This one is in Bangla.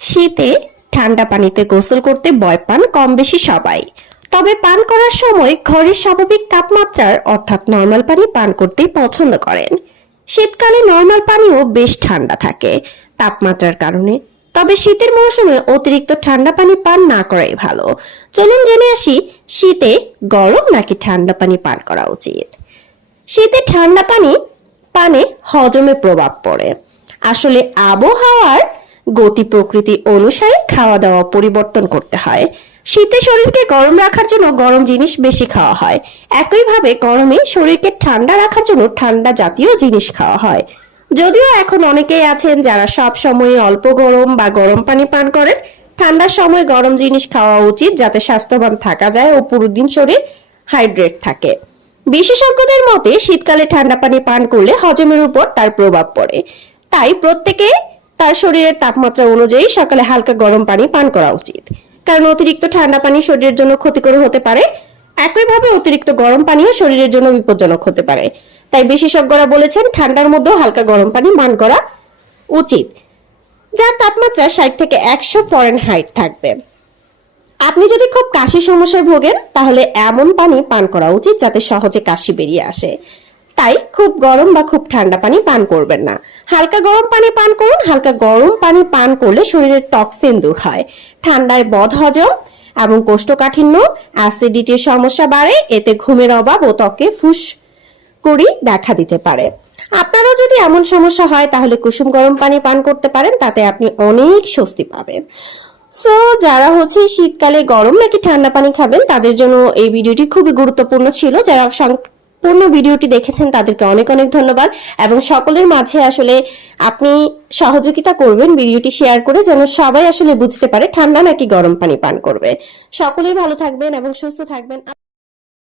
শীতে ঠান্ডা পানিতে গোসল করতে ভয় পান কম বেশি সবাই। তবে পান করার সময় ঘরের স্বাভাবিক তাপমাত্রার অর্থাৎ নর্মাল পানি পান করতেই পছন্দ করেন। শীতকালে নর্মাল পানিও বেশ ঠান্ডা থাকে তাপমাত্রার কারণে। তবে শীতের মৌসুমে অতিরিক্ত ঠান্ডা পানি পান না করাই ভালো। চলুন জেনে আসি, শীতে গরম নাকি ঠান্ডা পানি পান করা উচিত? শীতে ঠান্ডা পানি পানে হজমে প্রভাব পড়ে। আসলে আবহাওয়ার গতি প্রকৃতি অনুসারে খাওয়া দাওয়া পরিবর্তন করতে হয়। শীতে শরীরকে গরম রাখার জন্য গরম জিনিস বেশি খাওয়া হয়। একইভাবে গরমে শরীরকে ঠান্ডা রাখার জন্য ঠান্ডা জাতীয় জিনিস খাওয়া হয়। যদিও এখন অনেকেই আছেন যারা সব সময় অল্প গরম বা গরম পানি পান করেন। ঠান্ডার সময় গরম জিনিস খাওয়া উচিত যাতে স্বাস্থ্যবান থাকা যায় ও পুরো দিন শরীর হাইড্রেট থাকে। বিশেষজ্ঞদের মতে শীতকালে ঠান্ডা পানি পান করলে হজমের উপর তার প্রভাব পড়ে। তাই প্রত্যেকে তার শরীরের তাপমাত্রা অনুযায়ী সকালে হালকা গরম পানি পান করা উচিত। কারণ অতিরিক্ত ঠান্ডা পানি শরীরের জন্য ক্ষতিকর হতে পারে। একইভাবে অতিরিক্ত গরম পানিও শরীরের জন্য বিপজ্জনক হতে পারে। তাই বিশেষজ্ঞরা বলেছেন, ঠান্ডার মধ্যেও হালকা গরম পানি পান করা উচিত, যার তাপমাত্রা ষাট থেকে একশো ফরেন হাইট থাকবে। আপনি যদি খুব কাশি সমস্যায় ভোগেন, তাহলে এমন পানি পান করা উচিত যাতে সহজে কাশি বেরিয়ে আসে। তাই খুব গরম বা খুব ঠান্ডা পানি পান করবেন না। হালকা গরম পানি পান করুন, হালকা গরম পানি পান করলে শরীরের টক্সিন দূর হয়। ঠান্ডায় বদ হজম এবং কোষ্ঠকাঠিন্য অ্যাসিডিটির সমস্যা বাড়ে, এতে ঘুমের অভাব ও ত্বকে ফুস করি দেখা দিতে পারে। আপনারও যদি এমন সমস্যা হয়, তাহলে কুসুম গরম পানি পান করতে পারেন, তাতে আপনি অনেক স্বস্তি পাবেন। সো, যারা হচ্ছে শীতকালে গরম নাকি ঠান্ডা পানি খাবেন, তাদের জন্য এই ভিডিওটি খুবই গুরুত্বপূর্ণ ছিল। যারা সম্পূর্ণ ভিডিওটি দেখেছেন, তাদেরকে অনেক অনেক ধন্যবাদ। এবং সকলের মাঝে আসলে আপনি সহযোগিতা করবেন ভিডিওটি শেয়ার করে, যেন সবাই আসলে বুঝতে পারে ঠান্ডা নাকি গরম পানি পান করবে। সকলেই ভালো থাকবেন এবং সুস্থ থাকবেন।